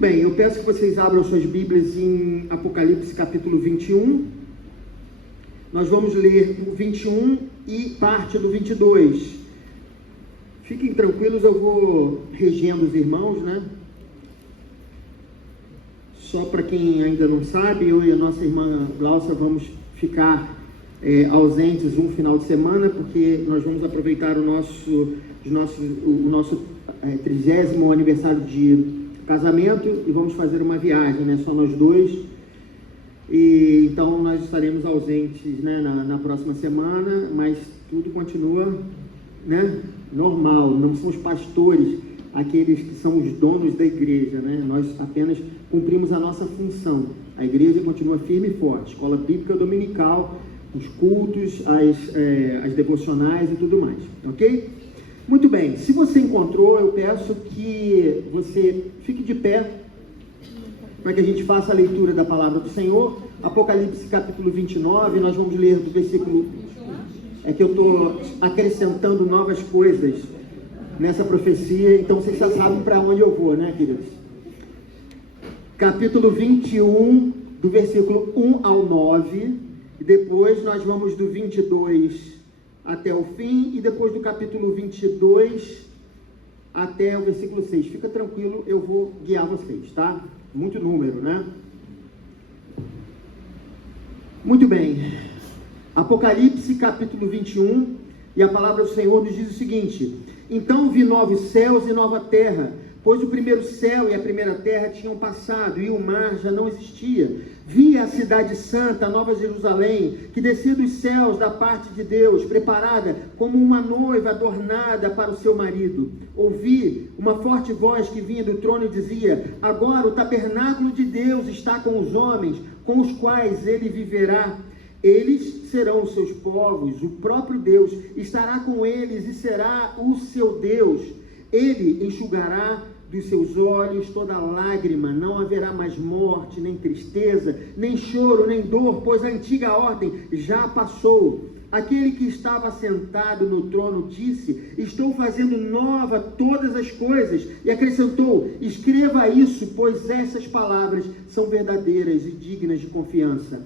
bem, eu peço que vocês abram suas Bíblias em Apocalipse capítulo 21. Nós vamos ler o 21 e parte do 22. Fiquem tranquilos, eu vou regendo os irmãos, né? Só para quem ainda não sabe, eu e a nossa irmã Glaucia vamos ficar ausentes um final de semana, porque nós vamos aproveitar o nosso 30º aniversário de casamento e vamos fazer uma viagem, né? Só nós dois. E então nós estaremos ausentes, né, na próxima semana, mas tudo continua, né, normal. Não somos pastores, aqueles que são os donos da igreja, né? Nós apenas cumprimos a nossa função. A igreja continua firme e forte, escola bíblica dominical, os cultos, as devocionais e tudo mais, ok? Muito bem, se você encontrou, eu peço que você fique de pé para que a gente faça a leitura da palavra do Senhor. Apocalipse capítulo 29, nós vamos ler do versículo... É que eu estou acrescentando novas coisas nessa profecia, então vocês já sabem para onde eu vou, né, queridos? Capítulo 21, do versículo 1 ao 9, e depois nós vamos do 22 até o fim, e depois do capítulo 22 até o versículo 6. Fica tranquilo, eu vou guiar vocês, tá? Muito número, né? Muito bem. Apocalipse capítulo 21, e a palavra do Senhor nos diz o seguinte: então vi novos céus e nova terra, pois o primeiro céu e a primeira terra tinham passado, e o mar já não existia. Vi a cidade santa, a nova Jerusalém, que descia dos céus da parte de Deus, preparada como uma noiva adornada para o seu marido. Ouvi uma forte voz que vinha do trono e dizia: agora o tabernáculo de Deus está com os homens, com os quais ele viverá. Eles serão os seus povos, o próprio Deus estará com eles e será o seu Deus. Ele enxugará dos seus olhos toda lágrima, não haverá mais morte, nem tristeza, nem choro, nem dor, pois a antiga ordem já passou. Aquele que estava sentado no trono disse: estou fazendo nova todas as coisas. E acrescentou: escreva isso, pois essas palavras são verdadeiras e dignas de confiança.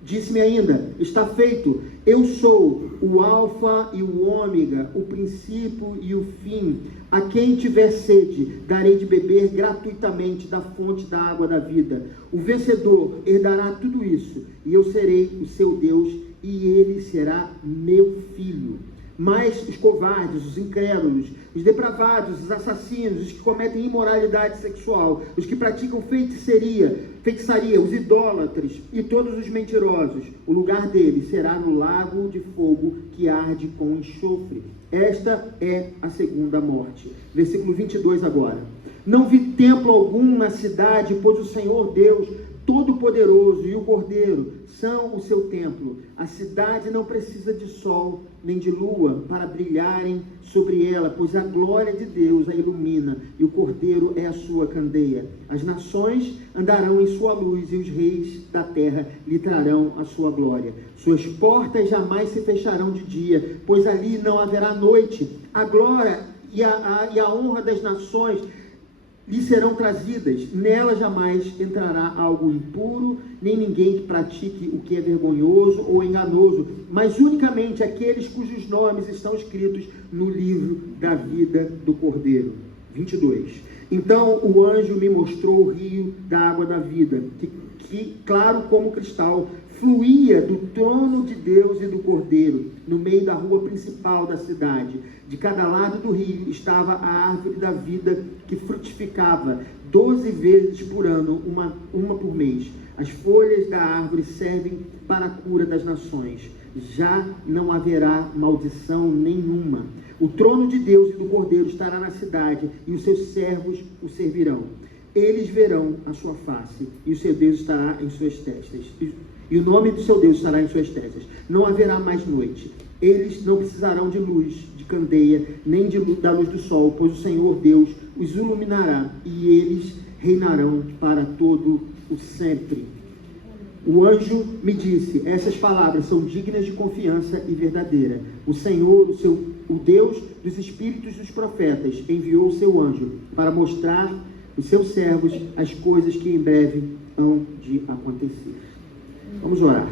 Disse-me ainda: está feito, eu sou o alfa e o ômega, o princípio e o fim. A quem tiver sede, darei de beber gratuitamente da fonte da água da vida. O vencedor herdará tudo isso, e eu serei o seu Deus, e ele será meu filho. Mas os covardes, os incrédulos, os depravados, os assassinos, os que cometem imoralidade sexual, os que praticam feitiçaria, os idólatras e todos os mentirosos, o lugar deles será no lago de fogo que arde com enxofre. Esta é a segunda morte. Versículo 22 agora. Não vi templo algum na cidade, pois o Senhor Deus Todo-Poderoso e o Cordeiro são o seu templo. A cidade não precisa de sol nem de lua para brilharem sobre ela, pois a glória de Deus a ilumina e o Cordeiro é a sua candeia. As nações andarão em sua luz e os reis da terra lhe trarão a sua glória. Suas portas jamais se fecharão de dia, pois ali não haverá noite. A glória e a honra das nações lhe serão trazidas. Nela jamais entrará algo impuro, nem ninguém que pratique o que é vergonhoso ou enganoso, mas unicamente aqueles cujos nomes estão escritos no livro da vida do Cordeiro. 22. Então o anjo me mostrou o rio da água da vida, que claro como cristal, fluía do trono de Deus e do Cordeiro, no meio da rua principal da cidade. De cada lado do rio estava a árvore da vida, que frutificava 12 vezes por ano, uma por mês. As folhas da árvore servem para a cura das nações. Já não haverá maldição nenhuma. O trono de Deus e do Cordeiro estará na cidade, e os seus servos o servirão. Eles verão a sua face, e o seu Deus estará em suas testas. E o nome do seu Deus estará em suas testas. Não haverá mais noite. Eles não precisarão de luz, de candeia, nem da luz do sol, pois o Senhor Deus os iluminará, e eles reinarão para todo o sempre. O anjo me disse: essas palavras são dignas de confiança e verdadeira. O Senhor, o Deus dos espíritos dos profetas, enviou o seu anjo para mostrar os seus servos as coisas que em breve hão de acontecer. Vamos orar.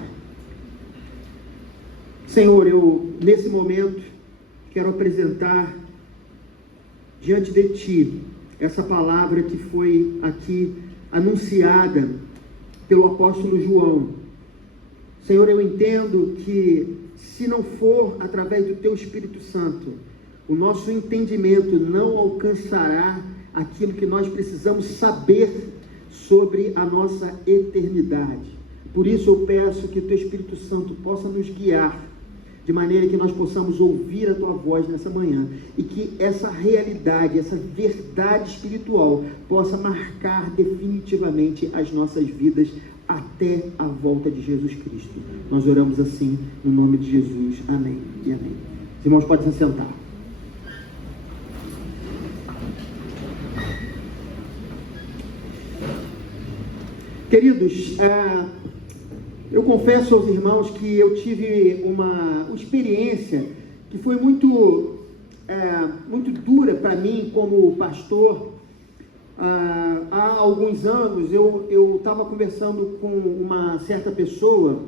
Senhor, eu nesse momento quero apresentar diante de Ti essa palavra que foi aqui anunciada pelo apóstolo João. Senhor, eu entendo que se não for através do Teu Espírito Santo, o nosso entendimento não alcançará aquilo que nós precisamos saber sobre a nossa eternidade. Por isso eu peço que o Teu Espírito Santo possa nos guiar, de maneira que nós possamos ouvir a Tua voz nessa manhã, e que essa realidade, essa verdade espiritual possa marcar definitivamente as nossas vidas até a volta de Jesus Cristo. Nós oramos assim, no nome de Jesus. Amém e amém. Os irmãos podem se sentar. Queridos, eu confesso aos irmãos que eu tive uma experiência que foi muito dura para mim como pastor. Há alguns anos eu estava conversando com uma certa pessoa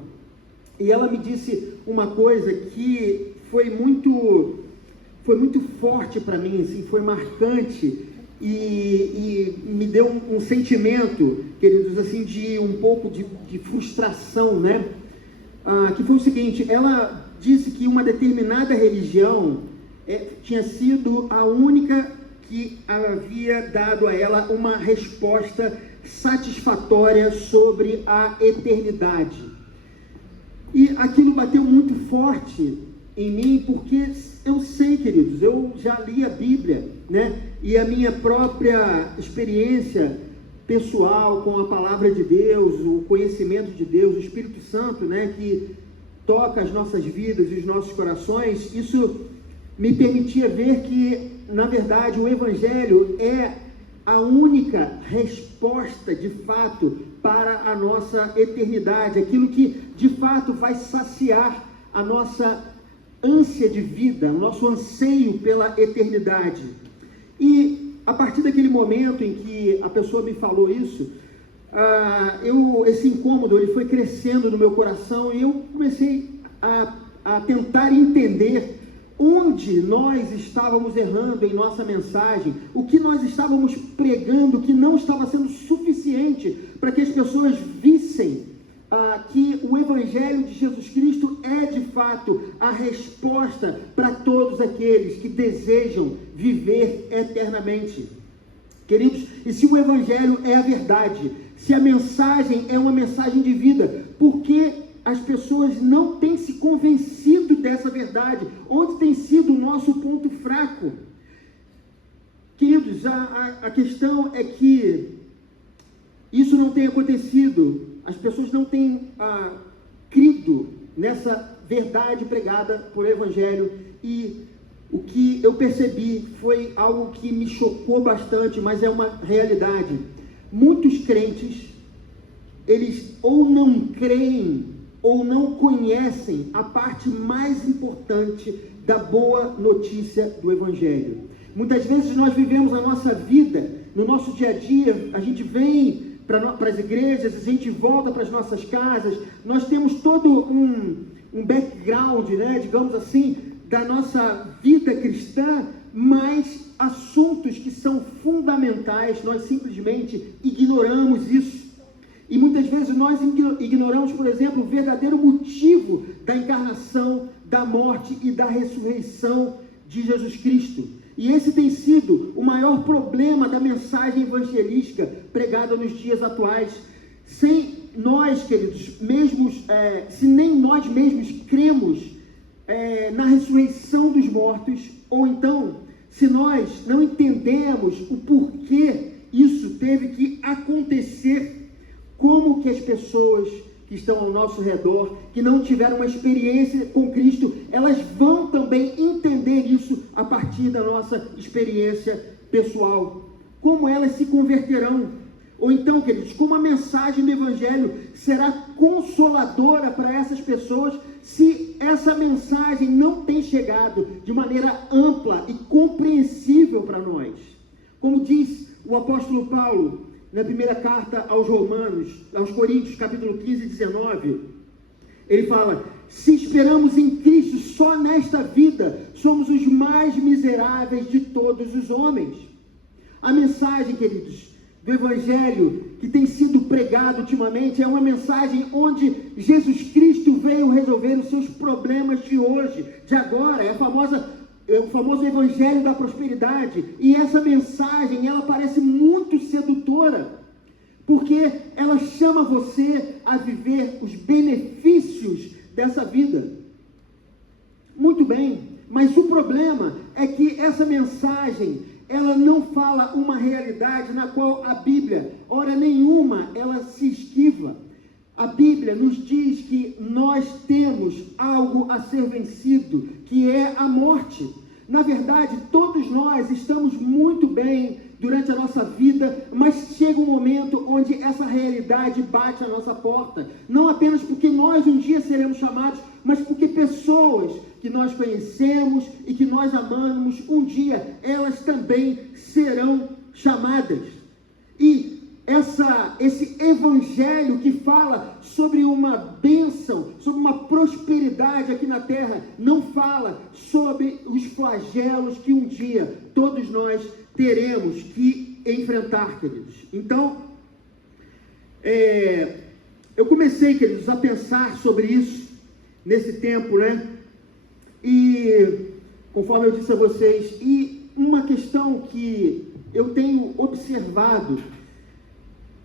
e ela me disse uma coisa que foi muito forte para mim, assim, foi marcante e me deu um sentimento, queridos, assim, de um pouco de frustração, né? Que foi o seguinte: ela disse que uma determinada religião tinha sido a única que havia dado a ela uma resposta satisfatória sobre a eternidade. E aquilo bateu muito forte em mim, porque eu sei, queridos, eu já li a Bíblia, né? E a minha própria experiência pessoal com a palavra de Deus, o conhecimento de Deus, o Espírito Santo, né, que toca as nossas vidas e os nossos corações, isso me permitia ver que, na verdade, o Evangelho é a única resposta, de fato, para a nossa eternidade, aquilo que, de fato, vai saciar a nossa ânsia de vida, o nosso anseio pela eternidade. E, a partir daquele momento em que a pessoa me falou isso, esse incômodo ele foi crescendo no meu coração e eu comecei a tentar entender onde nós estávamos errando em nossa mensagem, o que nós estávamos pregando que não estava sendo suficiente para que as pessoas vissem que o Evangelho de Jesus Cristo é de fato a resposta para todos aqueles que desejam viver eternamente. Queridos, e se o Evangelho é a verdade, se a mensagem é uma mensagem de vida, por que as pessoas não têm se convencido dessa verdade? Onde tem sido o nosso ponto fraco? Queridos, a questão é que isso não tem acontecido. As pessoas não têm crido nessa verdade pregada por Evangelho, e o que eu percebi foi algo que me chocou bastante, mas é uma realidade. Muitos crentes, eles ou não creem ou não conhecem a parte mais importante da boa notícia do Evangelho. Muitas vezes nós vivemos a nossa vida, no nosso dia a dia, a gente vem para as igrejas, a gente volta para as nossas casas, nós temos todo um background, né, digamos assim, da nossa vida cristã, mas assuntos que são fundamentais, nós simplesmente ignoramos isso. E muitas vezes nós ignoramos, por exemplo, o verdadeiro motivo da encarnação, da morte e da ressurreição de Jesus Cristo. E esse tem sido o maior problema da mensagem evangelística pregada nos dias atuais. Sem nós, queridos, se nem nós mesmos cremos na ressurreição dos mortos, ou então, se nós não entendemos o porquê isso teve que acontecer, como que as pessoas que estão ao nosso redor, que não tiveram uma experiência com Cristo, elas vão também entender isso a partir da nossa experiência pessoal. Como elas se converterão? Ou então, queridos, como a mensagem do Evangelho será consoladora para essas pessoas se essa mensagem não tem chegado de maneira ampla e compreensível para nós? Como diz o apóstolo Paulo, na primeira carta aos Coríntios, capítulo 15 e 19, ele fala: se esperamos em Cristo só nesta vida, somos os mais miseráveis de todos os homens. A mensagem, queridos, do Evangelho que tem sido pregado ultimamente é uma mensagem onde Jesus Cristo veio resolver os seus problemas de hoje, de agora. É o famoso Evangelho da prosperidade. E essa mensagem, ela parece muito sedutora, porque ela chama você a viver os benefícios dessa vida. Muito bem, mas o problema é que essa mensagem, ela não fala uma realidade na qual a Bíblia, hora nenhuma, ela se esquiva. A Bíblia nos diz que nós temos algo a ser vencido, que é a morte. Na verdade, todos nós estamos muito bem durante a nossa vida, mas chega um momento onde essa realidade bate à nossa porta. Não apenas porque nós um dia seremos chamados, mas porque pessoas que nós conhecemos e que nós amamos, um dia elas também serão chamadas. E esse evangelho que fala sobre uma bênção, sobre uma prosperidade aqui na terra, não fala sobre os flagelos que um dia todos nós teremos que enfrentar, queridos. Então, eu comecei, queridos, a pensar sobre isso nesse tempo, né? E, conforme eu disse a vocês, e uma questão que eu tenho observado,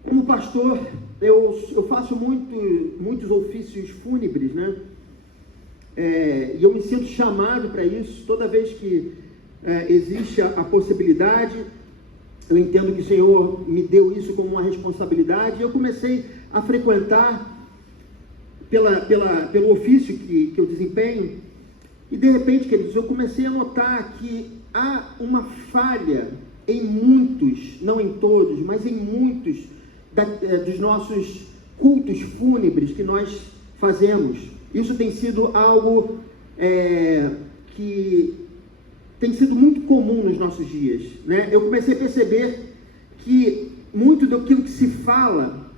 como pastor, eu faço muitos ofícios fúnebres, né? E eu me sinto chamado para isso. Toda vez que existe a possibilidade, eu entendo que o Senhor me deu isso como uma responsabilidade. Eu comecei a frequentar pelo ofício que eu desempenho, e de repente, queridos, eu comecei a notar que há uma falha em muitos, não em todos, mas em muitos dos nossos cultos fúnebres que nós fazemos. Isso tem sido algo que tem sido muito comum nos nossos dias, né? Eu comecei a perceber que muito daquilo que se fala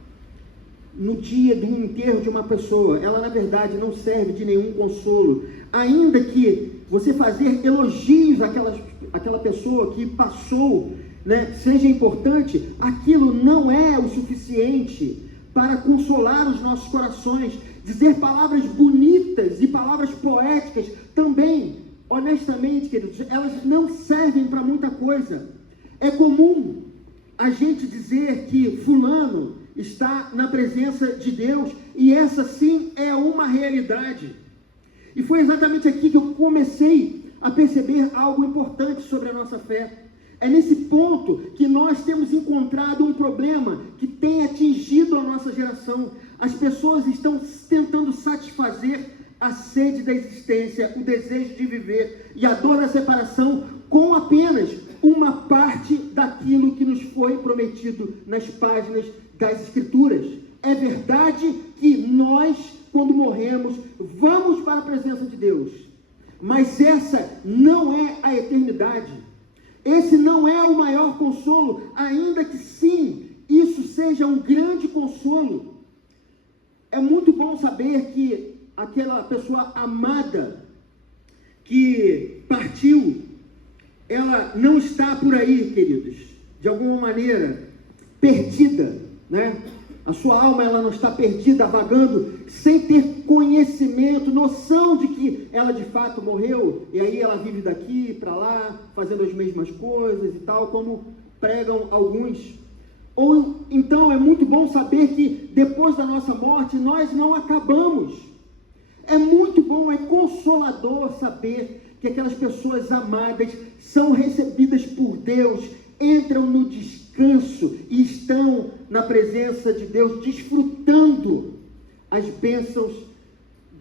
no dia do enterro de uma pessoa, ela na verdade não serve de nenhum consolo. Ainda que você fazer elogios àquela pessoa que passou, né, seja importante, aquilo não é o suficiente para consolar os nossos corações. Dizer palavras bonitas e palavras poéticas também, honestamente, queridos, elas não servem para muita coisa. É comum a gente dizer que fulano está na presença de Deus, e essa sim é uma realidade. E foi exatamente aqui que eu comecei a perceber algo importante sobre a nossa fé. É nesse ponto que nós temos encontrado um problema que tem atingido a nossa geração. As pessoas estão tentando satisfazer a sede da existência, o desejo de viver e a dor da separação com apenas uma parte daquilo que nos foi prometido nas páginas das Escrituras. É verdade que nós, quando morremos, vamos para a presença de Deus, mas essa não é a eternidade. Esse não é o maior consolo, ainda que sim, isso seja um grande consolo. É muito bom saber que aquela pessoa amada que partiu, ela não está por aí, queridos, de alguma maneira perdida, né? A sua alma, ela não está perdida, vagando, sem ter conhecimento, noção de que ela de fato morreu, e aí ela vive daqui para lá, fazendo as mesmas coisas e tal, como pregam alguns. Ou então é muito bom saber que depois da nossa morte, nós não acabamos. É muito bom, é consolador saber que aquelas pessoas amadas são recebidas por Deus, entram no descanso e estão na presença de Deus, desfrutando as bênçãos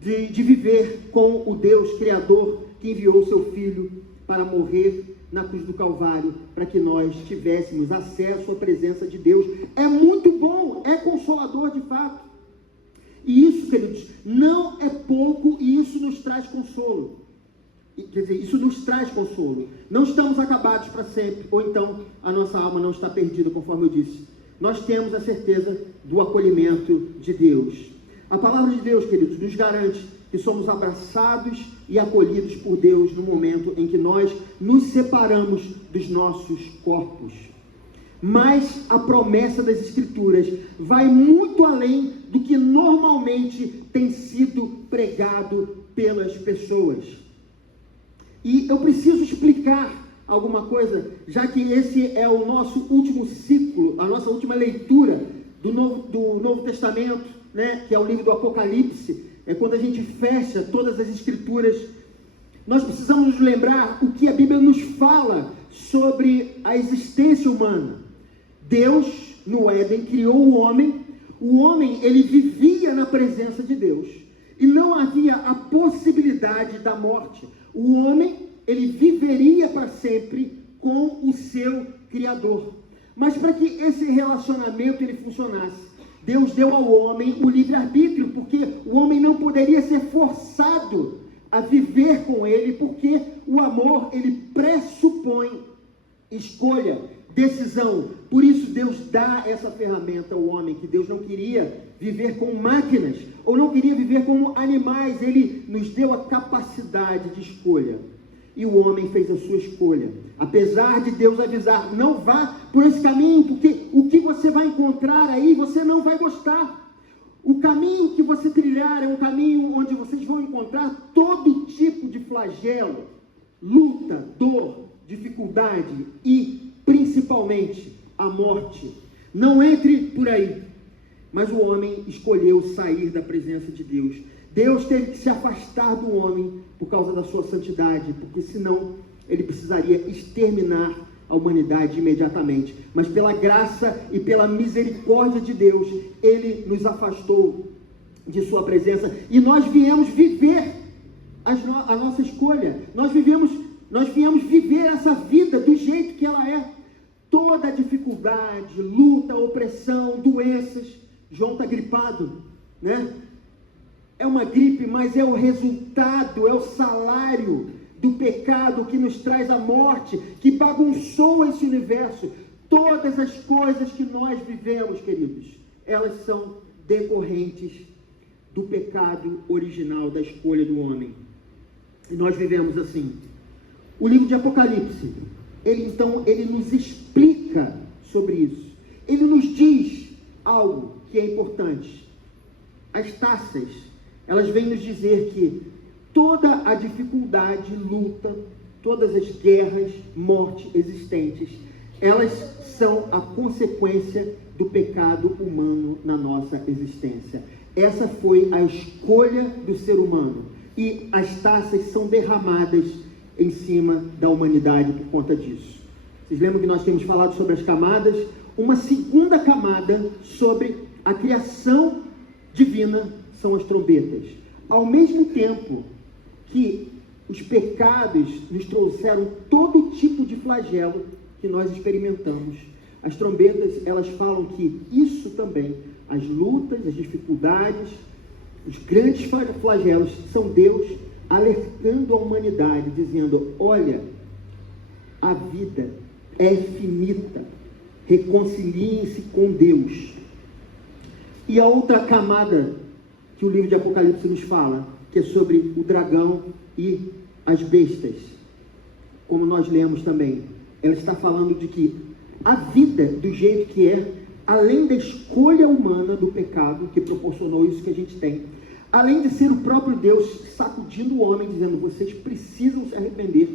de viver com o Deus Criador que enviou o seu Filho para morrer na cruz do Calvário, para que nós tivéssemos acesso à presença de Deus. É muito bom, é consolador de fato. E isso, queridos, não é pouco, e isso nos traz consolo. quer dizer, isso nos traz consolo. Não estamos acabados para sempre, ou então a nossa alma não está perdida, conforme eu disse. Nós temos a certeza do acolhimento de Deus. A palavra de Deus, queridos, nos garante que somos abraçados e acolhidos por Deus no momento em que nós nos separamos dos nossos corpos. Mas a promessa das Escrituras vai muito além do que normalmente tem sido pregado pelas pessoas. E eu preciso explicar alguma coisa, já que esse é o nosso último ciclo, a nossa última leitura do Novo Testamento, né, que é o livro do Apocalipse. É quando a gente fecha todas as Escrituras. Nós precisamos nos lembrar o que a Bíblia nos fala sobre a existência humana. Deus, no Éden, criou o homem. O homem, ele vivia na presença de Deus. E não havia a possibilidade da morte. O homem, ele viveria para sempre com o seu Criador. Mas para que esse relacionamento ele funcionasse, Deus deu ao homem o livre-arbítrio, porque o homem não poderia ser forçado a viver com ele, porque o amor, ele pressupõe escolha, decisão. Por isso Deus dá essa ferramenta ao homem, que Deus não queria viver com máquinas, ou não queria viver como animais. Ele nos deu a capacidade de escolha. E o homem fez a sua escolha. Apesar de Deus avisar, não vá por esse caminho, porque o que você vai encontrar aí, você não vai gostar. O caminho que você trilhar é um caminho onde vocês vão encontrar todo tipo de flagelo, luta, dor, dificuldade e, principalmente, a morte. Não entre por aí. Mas o homem escolheu sair da presença de Deus. Deus teve que se afastar do homem por causa da sua santidade, porque senão ele precisaria exterminar a humanidade imediatamente. Mas pela graça e pela misericórdia de Deus, ele nos afastou de sua presença e nós viemos viver a nossa escolha. Nós viemos viver essa vida do jeito que ela é. Toda a dificuldade, luta, opressão, doenças. João está gripado, né? É uma gripe, mas é o resultado, é o salário do pecado que nos traz a morte, que bagunçou esse universo. Todas as coisas que nós vivemos, queridos, elas são decorrentes do pecado original, da escolha do homem. E nós vivemos assim. O livro de Apocalipse, ele nos explica sobre isso. Ele nos diz algo que é importante. As taças, elas vêm nos dizer que toda a dificuldade, luta, todas as guerras, morte existentes, elas são a consequência do pecado humano na nossa existência. Essa foi a escolha do ser humano. E as taças são derramadas em cima da humanidade por conta disso. Vocês lembram que nós temos falado sobre as camadas? Uma segunda camada sobre a criação divina são as trombetas. Ao mesmo tempo que os pecados nos trouxeram todo tipo de flagelo que nós experimentamos, as trombetas, elas falam que isso também, as lutas, as dificuldades, os grandes flagelos, são Deus alertando a humanidade, dizendo: olha, a vida é finita, reconciliem-se com Deus. E a outra camada que o livro de Apocalipse nos fala, que é sobre o dragão e as bestas, como nós lemos também, ela está falando de que a vida, do jeito que é, além da escolha humana do pecado, que proporcionou isso que a gente tem, além de ser o próprio Deus sacudindo o homem, dizendo: vocês precisam se arrepender,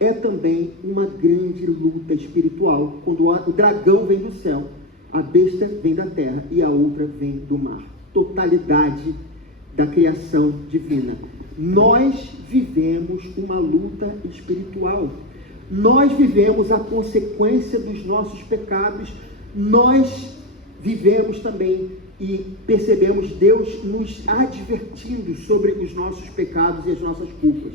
é também uma grande luta espiritual, quando o dragão vem do céu, a besta vem da terra e a outra vem do mar. Totalidade da criação divina. Nós vivemos uma luta espiritual. Nós vivemos a consequência dos nossos pecados. Nós vivemos também e percebemos Deus nos advertindo sobre os nossos pecados e as nossas culpas.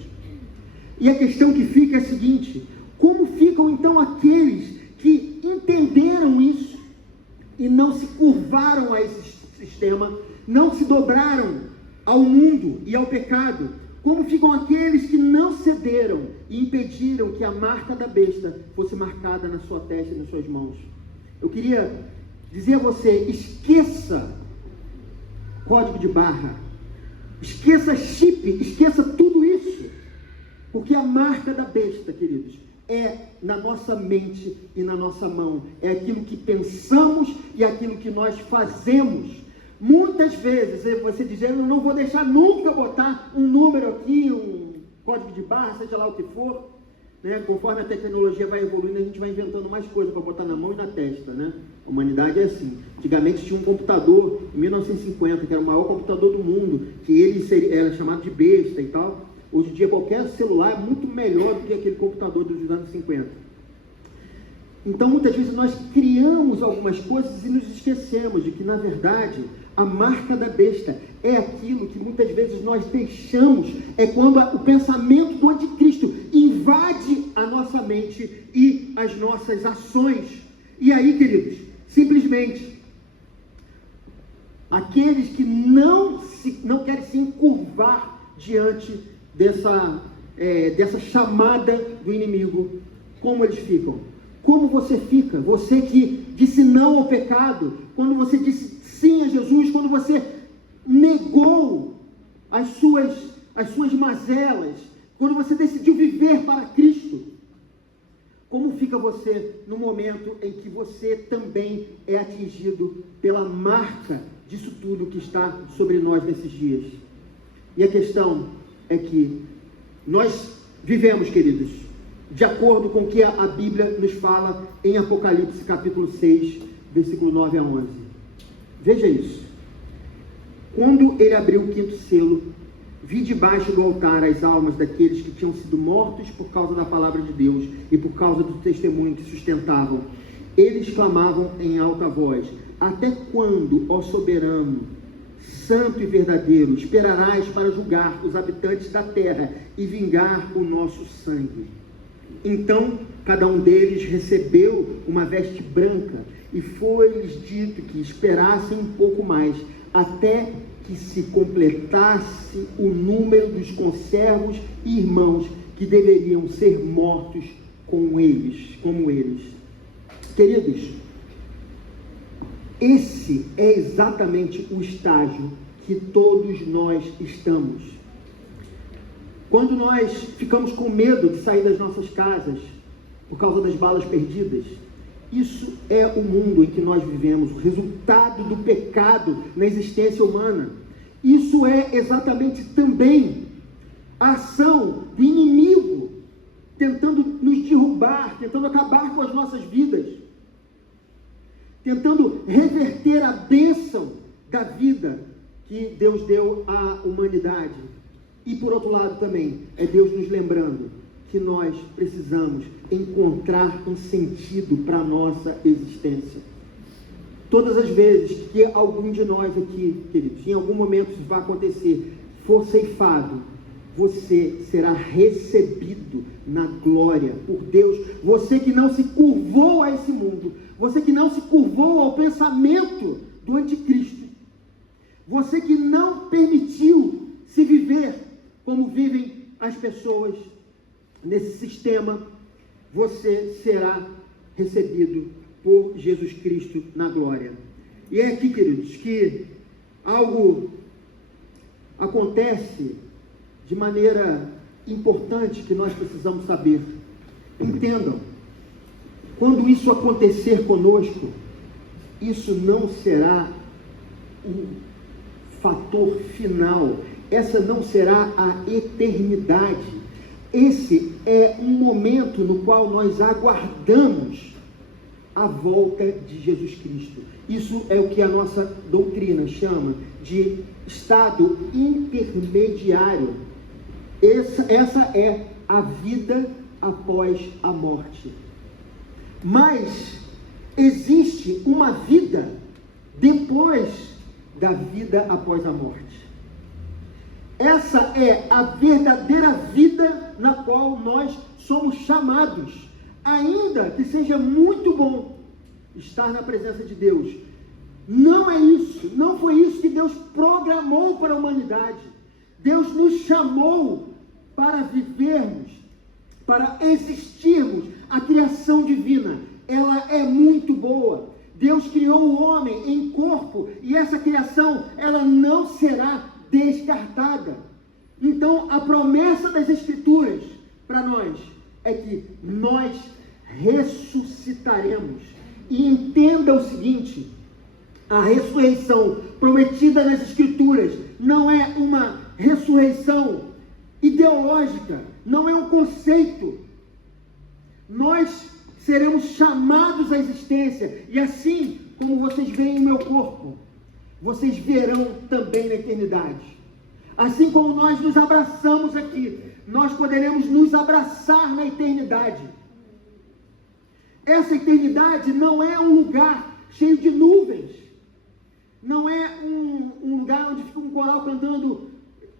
E a questão que fica é a seguinte: como ficam então aqueles que entenderam isso e não se curvaram a esse sistema, não se dobraram ao mundo e ao pecado? Como ficam aqueles que não cederam e impediram que a marca da besta fosse marcada na sua testa e nas suas mãos? Eu queria dizer a você, esqueça código de barra, esqueça chip, esqueça tudo isso, porque a marca da besta, queridos, é na nossa mente e na nossa mão, é aquilo que pensamos e aquilo que nós fazemos. Muitas vezes você diz, eu não vou deixar nunca botar um número aqui, um código de barra, seja lá o que for, né? Conforme a tecnologia vai evoluindo, a gente vai inventando mais coisas para botar na mão e na testa, né? A humanidade é assim. Antigamente tinha um computador, em 1950, que era o maior computador do mundo, que ele era chamado de besta e tal. Hoje em dia qualquer celular é muito melhor do que aquele computador dos anos 50. Então muitas vezes nós criamos algumas coisas e nos esquecemos de que, na verdade, a marca da besta é aquilo que muitas vezes nós deixamos, é quando o pensamento do anticristo invade a nossa mente e as nossas ações. E aí, queridos, simplesmente, aqueles que não querem se encurvar diante dessa chamada do inimigo, como eles ficam? Como você fica? Você que disse não ao pecado, quando você disse sim a Jesus, quando você negou as suas mazelas, quando você decidiu viver para Cristo, como fica você no momento em que você também é atingido pela marca disso tudo que está sobre nós nesses dias? E a questão é que nós vivemos, queridos, de acordo com o que a Bíblia nos fala em Apocalipse capítulo 6, versículo 9 a 11. Veja isso. Quando ele abriu o quinto selo, vi debaixo do altar as almas daqueles que tinham sido mortos por causa da palavra de Deus e por causa do testemunho que sustentavam. Eles clamavam em alta voz: até quando, ó soberano, santo e verdadeiro, esperarás para julgar os habitantes da terra e vingar o nosso sangue? Então cada um deles recebeu uma veste branca e foi-lhes dito que esperassem um pouco mais, até que se completasse o número dos conservos e irmãos que deveriam ser mortos como eles. Queridos, esse é exatamente o estágio que todos nós estamos. Quando nós ficamos com medo de sair das nossas casas por causa das balas perdidas, isso é o mundo em que nós vivemos, o resultado do pecado na existência humana. Isso é exatamente também a ação do inimigo tentando nos derrubar, tentando acabar com as nossas vidas, tentando reverter a bênção da vida que Deus deu à humanidade. E por outro lado também, é Deus nos lembrando que nós precisamos encontrar um sentido para a nossa existência. Todas as vezes que algum de nós aqui, queridos, em algum momento isso vai acontecer, for ceifado, você será recebido na glória por Deus. Você que não se curvou a esse mundo, você que não se curvou ao pensamento do anticristo, você que não permitiu se viver como vivem as pessoas nesse sistema, você será recebido por Jesus Cristo na glória. E é aqui, queridos, que algo acontece de maneira importante que nós precisamos saber. Entendam, quando isso acontecer conosco, isso não será um fator final, essa não será a eternidade. Esse é um momento no qual nós aguardamos a volta de Jesus Cristo. Isso é o que a nossa doutrina chama de estado intermediário. Essa é a vida após a morte. Mas existe uma vida depois da vida após a morte. Essa é a verdadeira vida na qual nós somos chamados, ainda que seja muito bom estar na presença de Deus. Não é isso, não foi isso que Deus programou para a humanidade. Deus nos chamou para vivermos, para existirmos. A criação divina, ela é muito boa. Deus criou o homem em corpo e essa criação, ela não será descartada. Então, a promessa das Escrituras para nós é que nós ressuscitaremos. E entenda o seguinte: a ressurreição prometida nas Escrituras não é uma ressurreição ideológica, não é um conceito. Nós seremos chamados à existência, e assim como vocês veem o meu corpo, vocês verão também na eternidade. Assim como nós nos abraçamos aqui, nós poderemos nos abraçar na eternidade. Essa eternidade não é um lugar cheio de nuvens, não é um lugar onde fica um coral cantando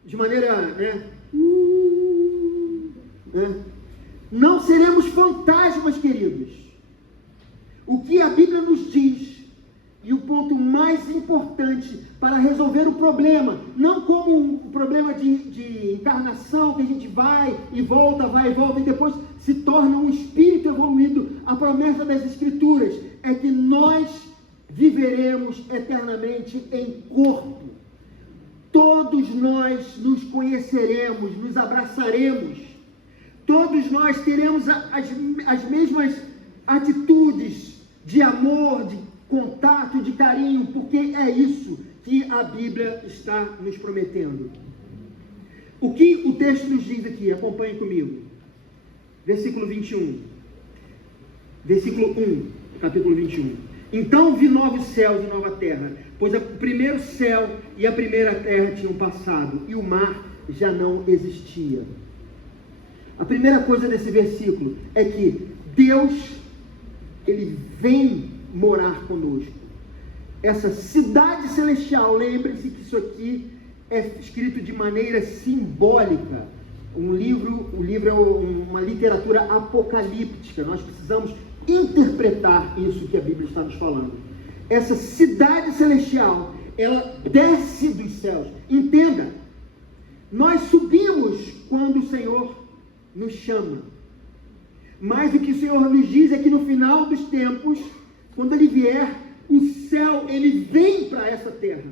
de maneira, Não seremos fantasmas, queridos. O que a Bíblia nos diz, e o ponto mais importante para resolver o problema, não como um problema de encarnação, que a gente vai e volta, e depois se torna um espírito evoluído. A promessa das Escrituras é que nós viveremos eternamente em corpo. Todos nós nos conheceremos, nos abraçaremos. Todos nós teremos as mesmas atitudes de amor, de contato, de carinho, porque é isso que a Bíblia está nos prometendo. O que o texto nos diz aqui? Acompanhe comigo. Versículo 21. Versículo 1, capítulo 21. Então vi novos céus e nova terra, pois o primeiro céu e a primeira terra tinham passado, e o mar já não existia. A primeira coisa desse versículo é que Deus, Ele vem morar conosco. Essa cidade celestial, lembre-se que isso aqui é escrito de maneira simbólica. O livro é uma literatura apocalíptica. Nós precisamos interpretar isso que a Bíblia está nos falando. Essa cidade celestial, ela desce dos céus. Entenda, nós subimos quando o Senhor nos chama. Mas o que o Senhor nos diz é que no final dos tempos, quando Ele vier, o céu, Ele vem para essa terra.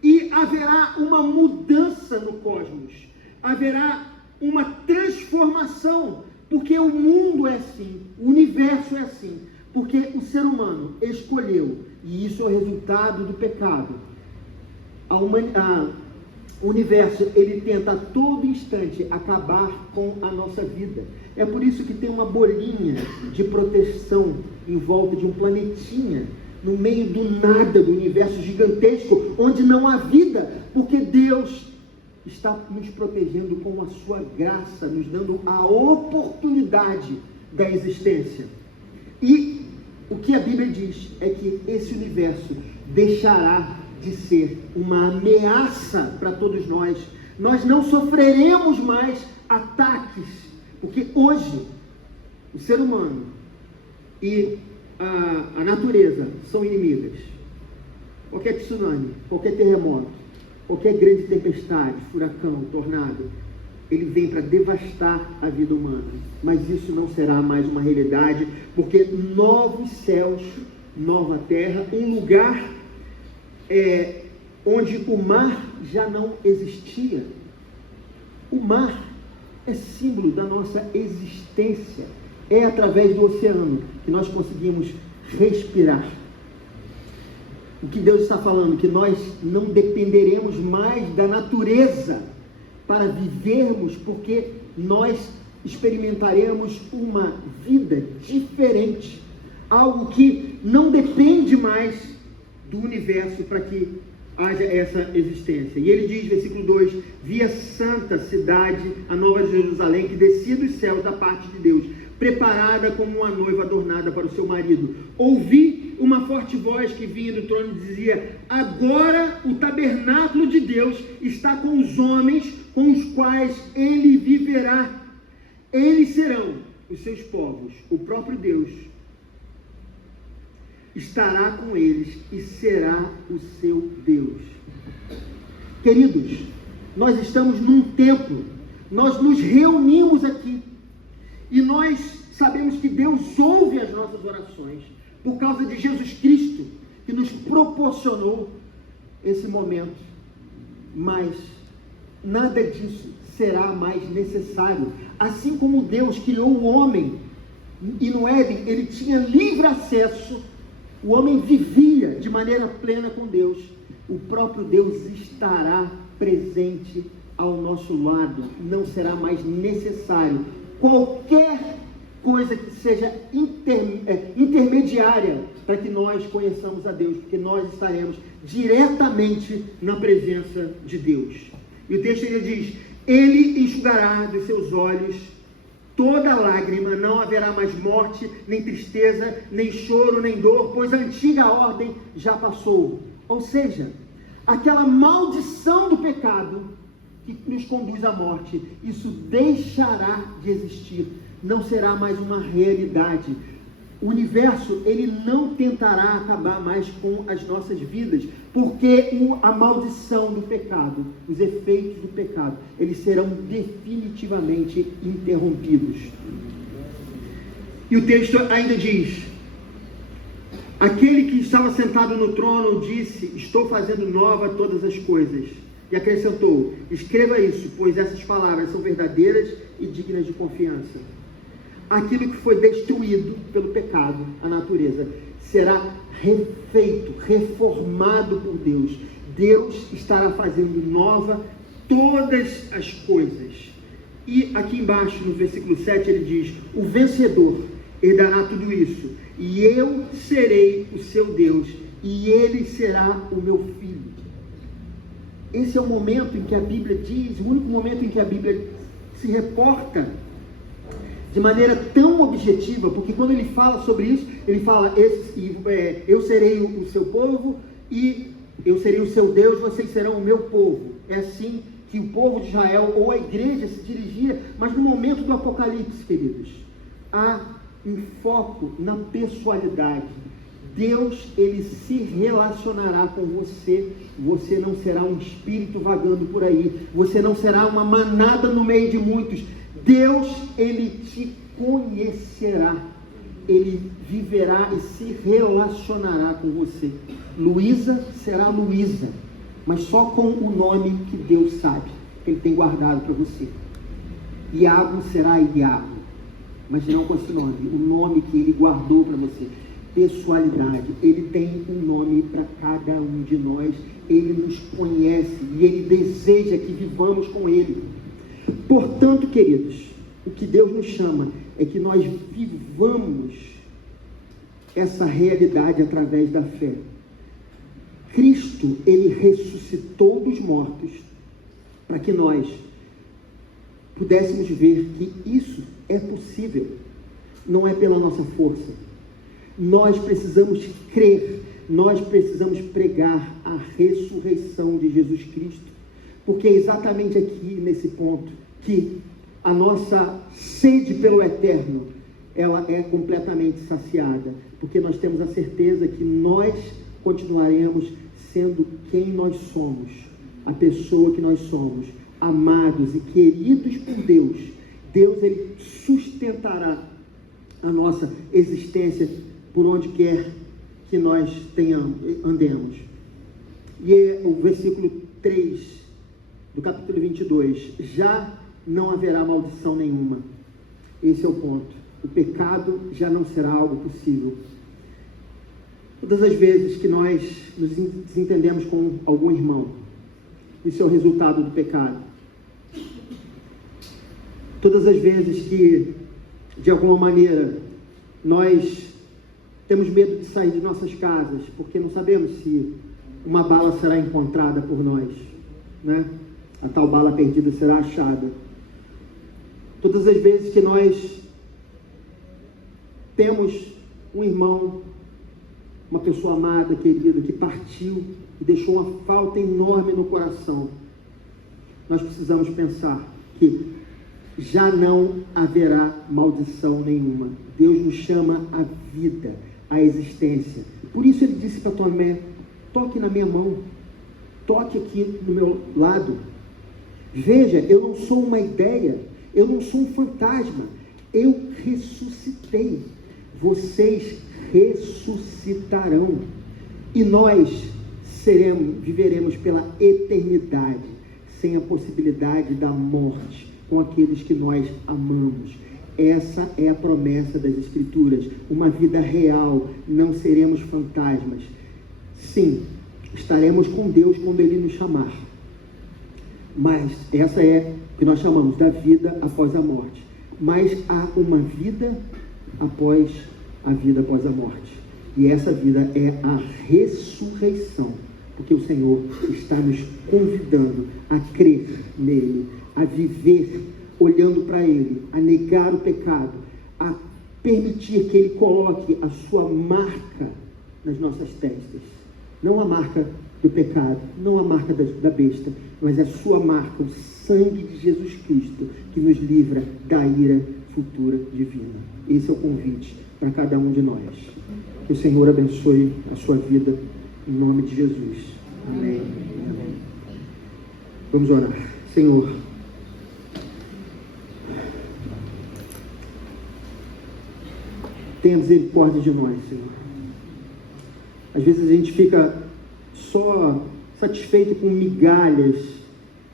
E haverá uma mudança no cosmos. Haverá uma transformação. Porque o mundo é assim, o universo é assim. Porque o ser humano escolheu, e isso é o resultado do pecado. O universo, ele tenta a todo instante acabar com a nossa vida. É por isso que tem uma bolinha de proteção em volta de um planetinha, no meio do nada, do universo gigantesco, onde não há vida, porque Deus está nos protegendo com a sua graça, nos dando a oportunidade da existência. E o que a Bíblia diz é que esse universo deixará de ser uma ameaça para todos nós. Nós não sofreremos mais ataques, porque hoje o ser humano e a natureza são inimigas. Qualquer tsunami, qualquer terremoto, qualquer grande tempestade, furacão, tornado, ele vem para devastar a vida humana. Mas isso não será mais uma realidade, porque novos céus, nova terra, um lugar onde o mar já não existia. O mar é símbolo da nossa existência. É através do oceano que nós conseguimos respirar. O que Deus está falando? Que nós não dependeremos mais da natureza para vivermos, porque nós experimentaremos uma vida diferente. Algo que não depende mais do universo para que haja essa existência. E ele diz, versículo 2, vi a santa cidade, a nova Jerusalém, que descia dos céus da parte de Deus, preparada como uma noiva adornada para o seu marido. Ouvi uma forte voz que vinha do trono e dizia: agora o tabernáculo de Deus está com os homens com os quais ele viverá. Eles serão os seus povos. O próprio Deus estará com eles e será o seu Deus. Queridos, nós estamos num templo, nós nos reunimos aqui, e nós sabemos que Deus ouve as nossas orações, por causa de Jesus Cristo, que nos proporcionou esse momento, mas nada disso será mais necessário. Assim como Deus criou o homem, e no Éden ele tinha livre acesso, o homem vivia de maneira plena com Deus, o próprio Deus estará presente ao nosso lado, não será mais necessário qualquer coisa que seja intermediária para que nós conheçamos a Deus, porque nós estaremos diretamente na presença de Deus. E o texto ele diz: Ele enxugará dos seus olhos toda lágrima, não haverá mais morte, nem tristeza, nem choro, nem dor, pois a antiga ordem já passou. Ou seja, aquela maldição do pecado que nos conduz à morte, isso deixará de existir, não será mais uma realidade. O universo, ele não tentará acabar mais com as nossas vidas, porque a maldição do pecado, os efeitos do pecado, eles serão definitivamente interrompidos. E o texto ainda diz: aquele que estava sentado no trono disse: estou fazendo nova todas as coisas. E acrescentou: escreva isso, pois essas palavras são verdadeiras e dignas de confiança. Aquilo que foi destruído pelo pecado, a natureza, será refeito, reformado por Deus. Deus estará fazendo nova todas as coisas. E aqui embaixo, no versículo 7, ele diz: o vencedor herdará tudo isso, e eu serei o seu Deus, e ele será o meu filho. Esse é o momento em que a Bíblia diz, o único momento em que a Bíblia se reporta de maneira tão objetiva, porque quando ele fala sobre isso, ele fala: eu serei o seu povo, e eu serei o seu Deus, vocês serão o meu povo. É assim que o povo de Israel, ou a igreja, se dirigia, mas no momento do Apocalipse, queridos, há um foco na pessoalidade. Deus, ele se relacionará com você. Você não será um espírito vagando por aí, você não será uma manada no meio de muitos. Deus, ele te conhecerá, ele viverá e se relacionará com você. Luísa será Luísa, mas só com o nome que Deus sabe, que ele tem guardado para você. Iago será Iago, mas não com esse nome, o nome que ele guardou para você. Pessoalidade, ele tem um nome para cada um de nós, ele nos conhece e ele deseja que vivamos com ele. Portanto, queridos, o que Deus nos chama é que nós vivamos essa realidade através da fé. Cristo, ele ressuscitou dos mortos para que nós pudéssemos ver que isso é possível, não é pela nossa força. Nós precisamos crer, nós precisamos pregar a ressurreição de Jesus Cristo, porque é exatamente aqui nesse ponto que a nossa sede pelo eterno, ela é completamente saciada, porque nós temos a certeza que nós continuaremos sendo quem nós somos, a pessoa que nós somos, amados e queridos por Deus. Deus, ele sustentará a nossa existência por onde quer que nós andemos. E é o versículo 3 do capítulo 22, já não haverá maldição nenhuma. Esse é o ponto. O pecado já não será algo possível. Todas as vezes que nós nos desentendemos com algum irmão, isso é o resultado do pecado. Todas as vezes que, de alguma maneira, nós temos medo de sair de nossas casas, porque não sabemos se uma bala será encontrada por nós, né? A tal bala perdida será achada. Todas as vezes que nós temos um irmão, uma pessoa amada, querida, que partiu e deixou uma falta enorme no coração, nós precisamos pensar que já não haverá maldição nenhuma. Deus nos chama à vida, à existência. Por isso ele disse para Tomé: toque na minha mão, toque aqui no meu lado. Veja, eu não sou uma ideia, eu não sou um fantasma, eu ressuscitei. Vocês ressuscitarão e nós viveremos pela eternidade, sem a possibilidade da morte, com aqueles que nós amamos. Essa é a promessa das Escrituras, uma vida real, não seremos fantasmas. Sim, estaremos com Deus quando Ele nos chamar, mas essa é o que nós chamamos da vida após a morte. Mas há uma vida após a vida após a morte, e essa vida é a ressurreição, porque o Senhor está nos convidando a crer nele, a viver olhando para Ele, a negar o pecado, a permitir que Ele coloque a sua marca nas nossas testas. Não a marca do pecado, não a marca da besta, mas a sua marca, o sangue de Jesus Cristo, que nos livra da ira futura divina. Esse é o convite para cada um de nós. Que o Senhor abençoe a sua vida, em nome de Jesus. Amém. Amém. Vamos orar. Senhor, tenha misericórdia de nós, Senhor. Às vezes a gente fica só satisfeito com migalhas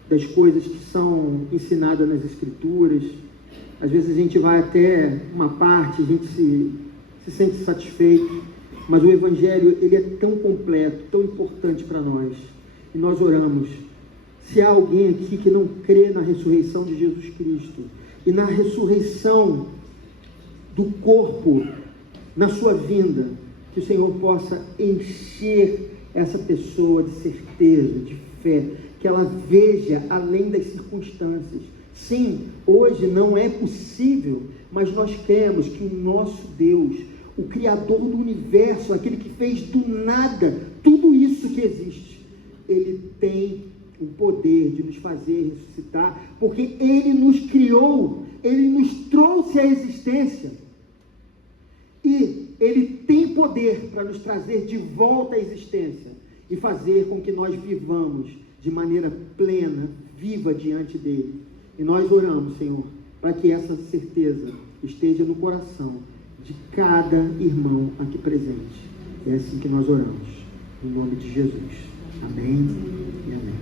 das coisas que são ensinadas nas Escrituras. Às vezes a gente vai até uma parte, a gente se sente satisfeito, mas o Evangelho, ele é tão completo, tão importante para nós. E nós oramos. Se há alguém aqui que não crê na ressurreição de Jesus Cristo e na ressurreição do corpo, na sua vinda, que o Senhor possa encher essa pessoa de certeza, de fé, que ela veja além das circunstâncias. Sim, hoje não é possível, mas nós cremos que o nosso Deus, o Criador do universo, aquele que fez do nada tudo isso que existe, Ele tem o poder de nos fazer ressuscitar, porque Ele nos criou, Ele nos trouxe à existência, e Ele tem poder para nos trazer de volta à existência, e fazer com que nós vivamos de maneira plena, viva diante dEle. E nós oramos, Senhor, para que essa certeza esteja no coração de cada irmão aqui presente. É assim que nós oramos, em nome de Jesus. Amém e amém.